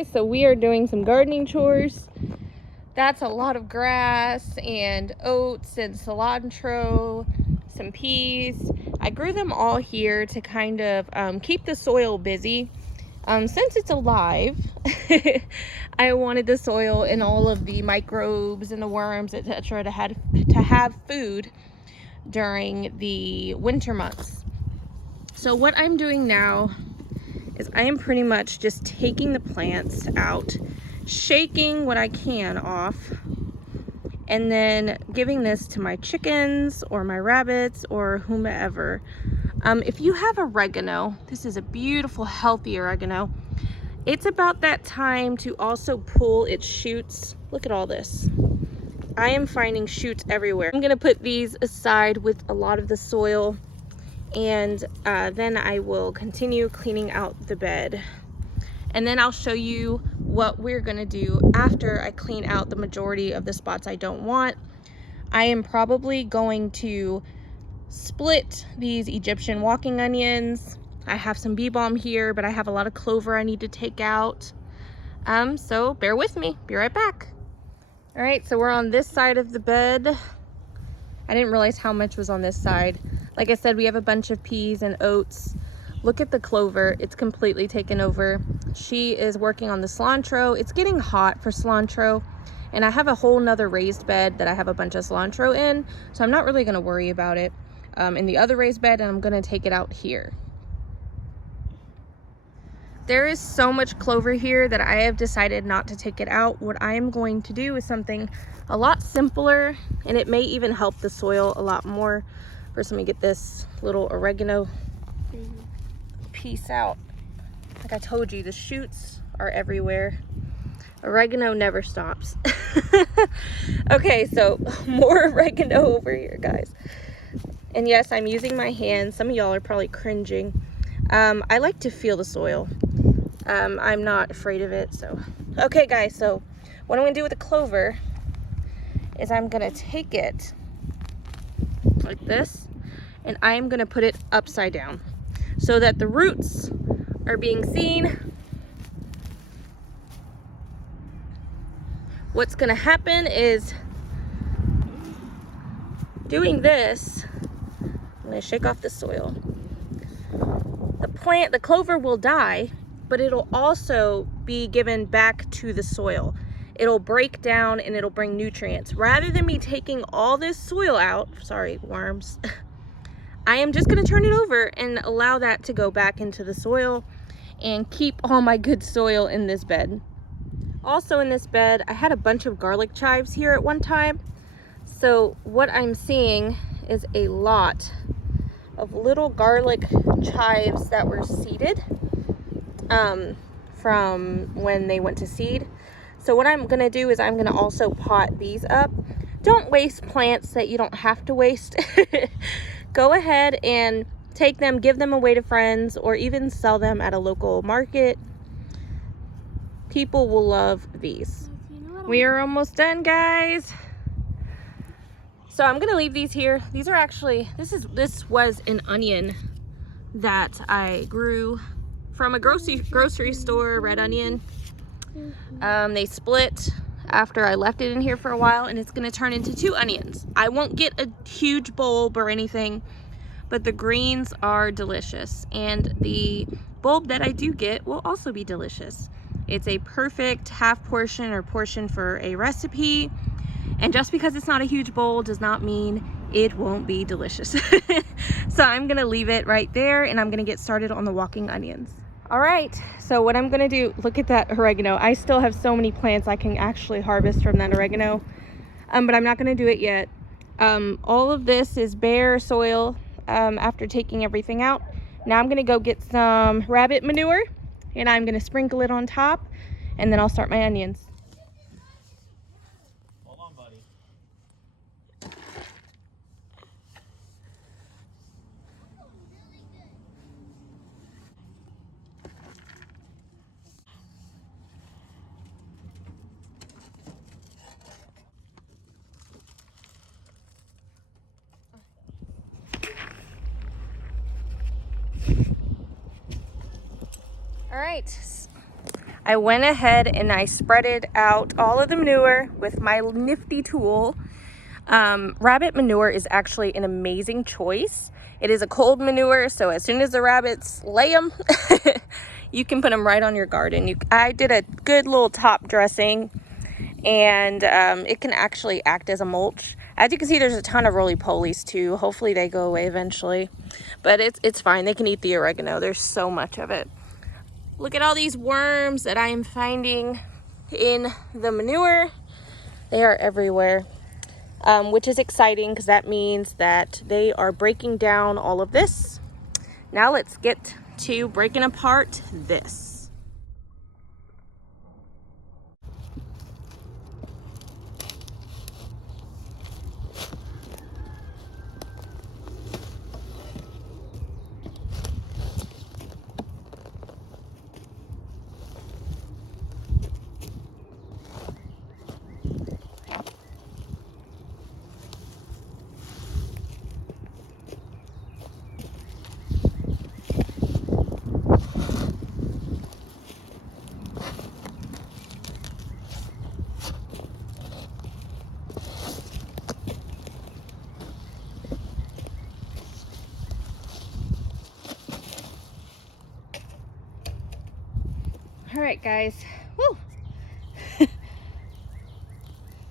guys, so we are doing some gardening chores. That's a lot of grass and oats and cilantro, some peas. I grew them all here to kind of keep the soil busy. Since it's alive, I wanted the soil and all of the microbes and the worms, etc. to have food during the winter months. So what I'm doing now is I am pretty much just taking the plants out, shaking what I can off, and then giving this to my chickens or my rabbits or whomever. If you have oregano, this is a beautiful, healthy oregano. It's about that time to also pull its shoots. Look at all this. I am finding shoots everywhere. I'm gonna put these aside with a lot of the soil, and then I will continue cleaning out the bed. And then I'll show you what we're gonna do after I clean out the majority of the spots I don't want. I am probably going to split these Egyptian walking onions. I have some bee balm here, but I have a lot of clover I need to take out. So bear with me, be right back. All right, so we're on this side of the bed. I didn't realize how much was on this side. Like I said, we have a bunch of peas and oats. Look at the clover, it's completely taken over. She is working on the cilantro. It's getting hot for cilantro, and I have a whole nother raised bed that I have a bunch of cilantro in, so I'm not really gonna worry about it in the other raised bed, and I'm gonna take it out here. There is so much clover here that I have decided not to take it out. What I am going to do is something a lot simpler, and it may even help the soil a lot more. First, let me get this little oregano piece out. Like I told you, the shoots are everywhere. Oregano never stops. Okay, so more oregano over here, guys. And yes, I'm using my hands. Some of y'all are probably cringing. I like to feel the soil. I'm not afraid of it, so. Okay, guys, so what I'm gonna do with the clover is I'm gonna take it like this, and I'm gonna put it upside down so that the roots are being seen. What's gonna happen is doing this, I'm gonna shake off the soil. The clover will die, but it'll also be given back to the soil. It'll break down and it'll bring nutrients. Rather than me taking all this soil out, sorry, worms, I am just gonna turn it over and allow that to go back into the soil and keep all my good soil in this bed. Also in this bed, I had a bunch of garlic chives here at one time. So what I'm seeing is a lot of little garlic chives that were seeded from when they went to seed. So what I'm gonna do is I'm gonna also pot these up. Don't waste plants that you don't have to waste. Go ahead and take them, give them away to friends, or even sell them at a local market. People will love these. We are almost done, guys. So I'm gonna leave these here. These are actually, this was an onion that I grew from a grocery store, red onion. They split after I left it in here for a while, and it's gonna turn into 2 onions. I won't get a huge bulb or anything, but the greens are delicious, and the bulb that I do get will also be delicious. It's a perfect half portion or portion for a recipe, and just because it's not a huge bowl does not mean it won't be delicious. So I'm gonna leave it right there, and I'm gonna get started on the walking onions. All right, so what I'm gonna do, look at that oregano. I still have so many plants I can actually harvest from that oregano, but I'm not gonna do it yet. All of this is bare soil after taking everything out. Now I'm gonna go get some rabbit manure, and I'm gonna sprinkle it on top, and then I'll start my onions. Hold on, buddy. All right, I went ahead and I spreaded out all of the manure with my nifty tool. Rabbit manure is actually an amazing choice. It is a cold manure, so as soon as the rabbits lay them, you can put them right on your garden. I did a good little top dressing, and it can actually act as a mulch. As you can see, there's a ton of roly-polies too. Hopefully they go away eventually, but it's fine. They can eat the oregano. There's so much of it. Look at all these worms that I am finding in the manure. They are everywhere, which is exciting because that means that they are breaking down all of this. Now let's get to breaking apart this. All right, guys. Woo.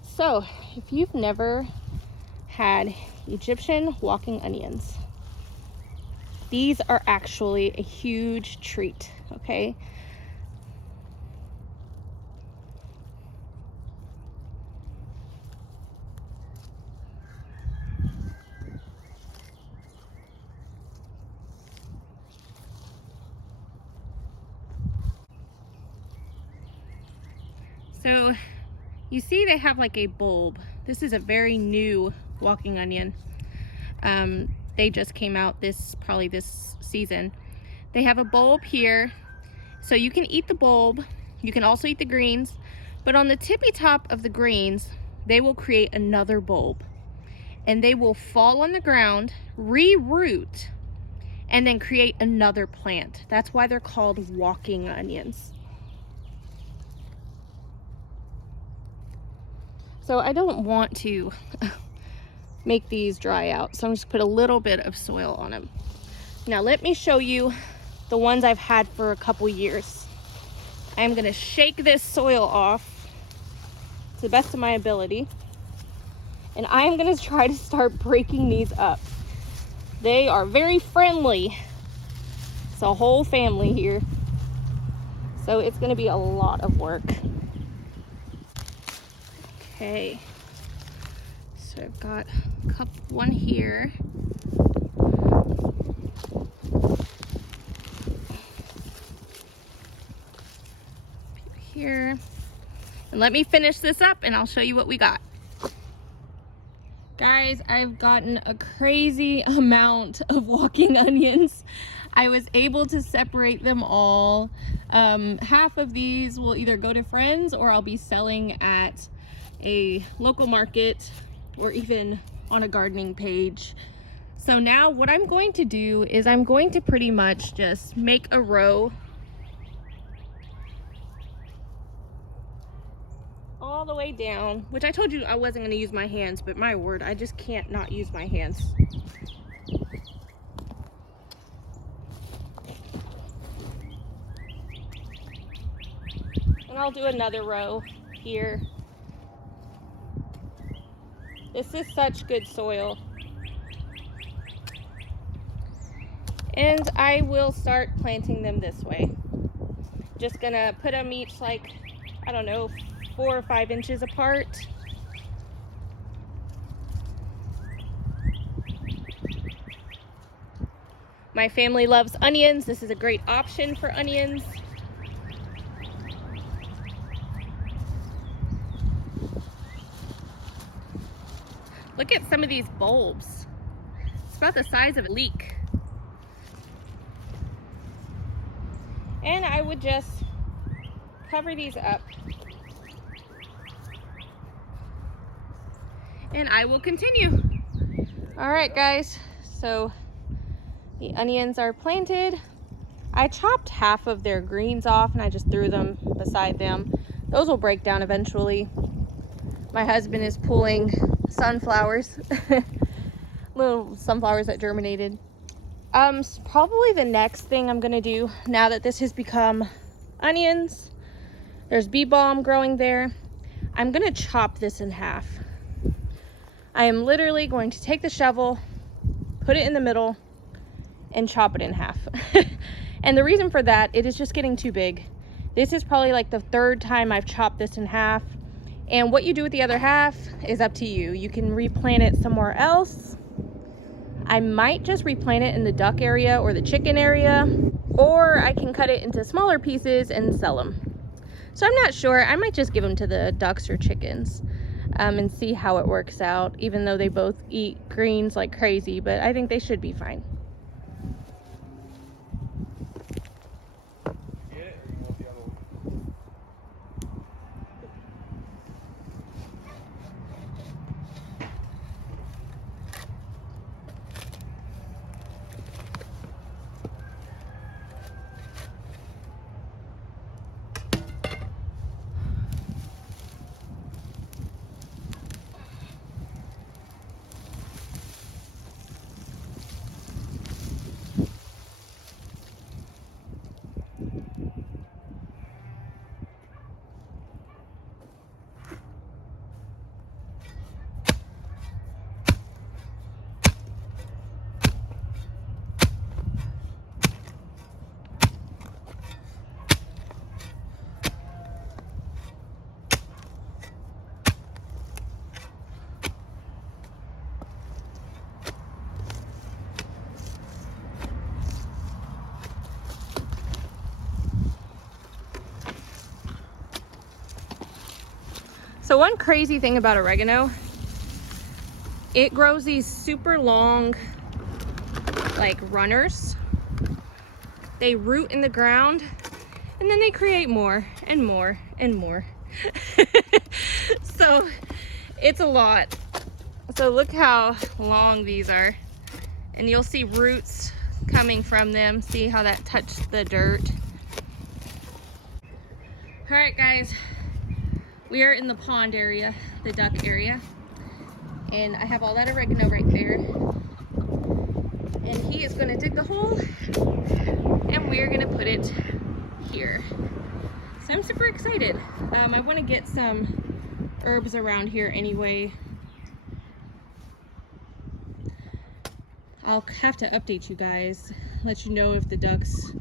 So, if you've never had Egyptian walking onions, these are actually a huge treat, okay? So you see they have like a bulb. This is a very new walking onion. They just came out probably this season. They have a bulb here, so you can eat the bulb. You can also eat the greens, but on the tippy top of the greens, they will create another bulb, and they will fall on the ground, re-root, and then create another plant. That's why they're called walking onions. So I don't want to make these dry out, so I'm just put a little bit of soil on them. Now let me show you the ones I've had for a couple years. I'm gonna shake this soil off to the best of my ability, and I'm gonna try to start breaking these up. They are very friendly. It's a whole family here, so it's gonna be a lot of work. Okay, so I've got one here. Here, and let me finish this up and I'll show you what we got. Guys, I've gotten a crazy amount of walking onions. I was able to separate them all. Half of these will either go to friends or I'll be selling at a local market or even on a gardening page. So now what I'm going to do is I'm going to pretty much just make a row all the way down, which I told you I wasn't going to use my hands, but my word, I just can't not use my hands. And I'll do another row here. This is such good soil. And I will start planting them this way. Just gonna put them each like, I don't know, 4 or 5 inches apart. My family loves onions. This is a great option for onions. Look at some of these bulbs. It's about the size of a leek. And I would just cover these up. And I will continue. All right, guys. So the onions are planted. I chopped half of their greens off and I just threw them beside them. Those will break down eventually. My husband is pulling sunflowers, little sunflowers that germinated. Probably the next thing I'm gonna do, now that this has become onions, there's bee balm growing there, I'm gonna chop this in half. I am literally going to take the shovel, put it in the middle, and chop it in half. And the reason for that, it is just getting too big. This is probably like the third time I've chopped this in half. And what you do with the other half is up to you. You can replant it somewhere else. I might just replant it in the duck area or the chicken area, or I can cut it into smaller pieces and sell them. So I'm not sure. I might just give them to the ducks or chickens and see how it works out, even though they both eat greens like crazy, but I think they should be fine. So one crazy thing about oregano, it grows these super long, like runners. They root in the ground and then they create more and more and more. So it's a lot. So look how long these are. And you'll see roots coming from them. See how that touched the dirt. All right, guys. We are in the pond area, the duck area, and I have all that oregano right there. And he is going to dig the hole, and we are going to put it here. So I'm super excited. I want to get some herbs around here anyway. I'll have to update you guys, let you know if the ducks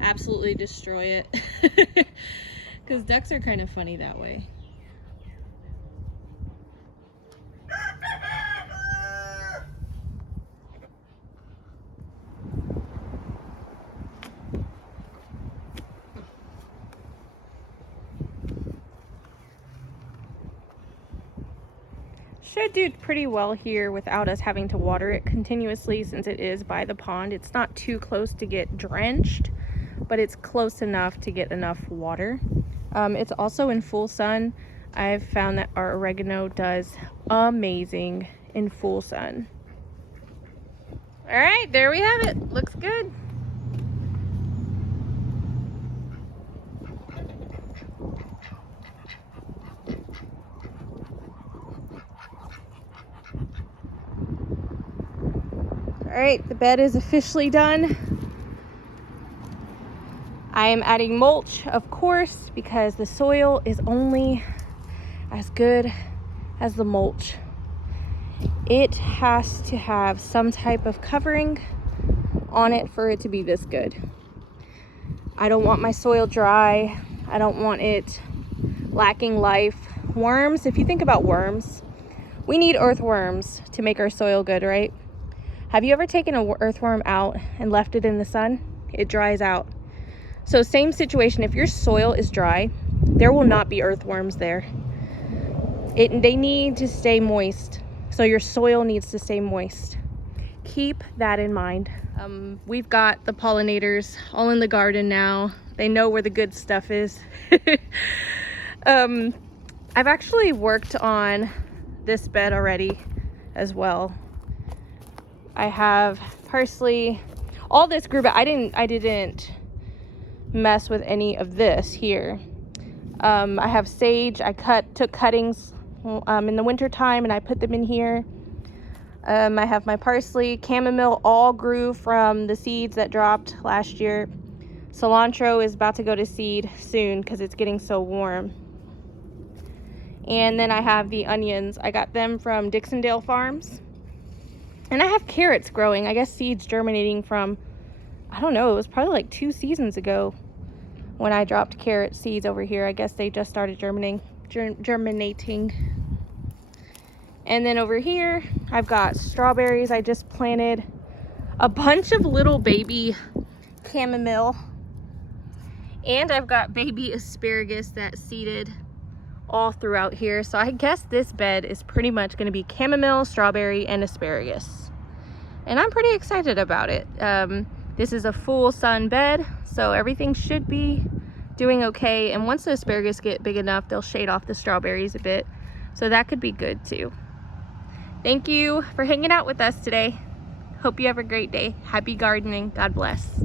absolutely destroy it, because ducks are kind of funny that way. Should do pretty well here without us having to water it continuously, since it is by the pond. It's not too close to get drenched, but it's close enough to get enough water. It's also in full sun. I've found that our oregano does amazing in full sun. All right, there we have it. Looks good. All right, the bed is officially done. I am adding mulch, of course, because the soil is only as good as the mulch. It has to have some type of covering on it for it to be this good. I don't want my soil dry. I don't want it lacking life. Worms, if you think about worms, we need earthworms to make our soil good, right? Have you ever taken an earthworm out and left it in the sun? It dries out. So same situation, if your soil is dry, there will not be earthworms there. They need to stay moist. So your soil needs to stay moist. Keep that in mind. We've got the pollinators all in the garden now. They know where the good stuff is. I've actually worked on this bed already as well. I have parsley. All this grew back. I didn't mess with any of this here. I have sage. I took cuttings in the winter time and I put them in here. I have my parsley. Chamomile all grew from the seeds that dropped last year. Cilantro is about to go to seed soon because it's getting so warm. And then I have the onions. I got them from Dixondale Farms. And I have carrots growing. I guess seeds germinating from, I don't know, it was probably like 2 seasons ago when I dropped carrot seeds over here. I guess they just started germinating. And then over here, I've got strawberries. I just planted a bunch of little baby chamomile. And I've got baby asparagus that's seeded all throughout here. So I guess this bed is pretty much going to be chamomile, strawberry, and asparagus. And I'm pretty excited about it. This is a full sun bed, so everything should be doing okay. And once the asparagus get big enough, they'll shade off the strawberries a bit. So that could be good too. Thank you for hanging out with us today. Hope you have a great day. Happy gardening. God bless.